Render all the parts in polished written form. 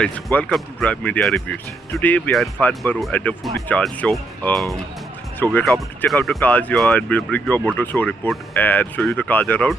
guys, welcome to Drive Media Reviews. Today we are in Farnborough at the fully charged show. So we're coming to check out the cars here and we'll bring you a motor show report and show you the cars around.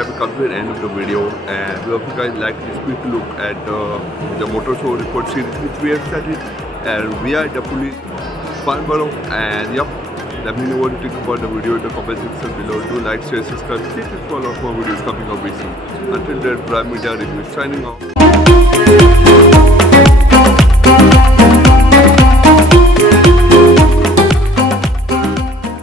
that, we come to the end of the video, and we hope you guys like this quick look at the motor show report series which we have started, and we are definitely Farnborough. And yep, let me know what you think about the video in the comment section below. Do like, share, subscribe, stay tuned for a lot more videos coming up very soon. Until then, Prime Media Reviews signing off.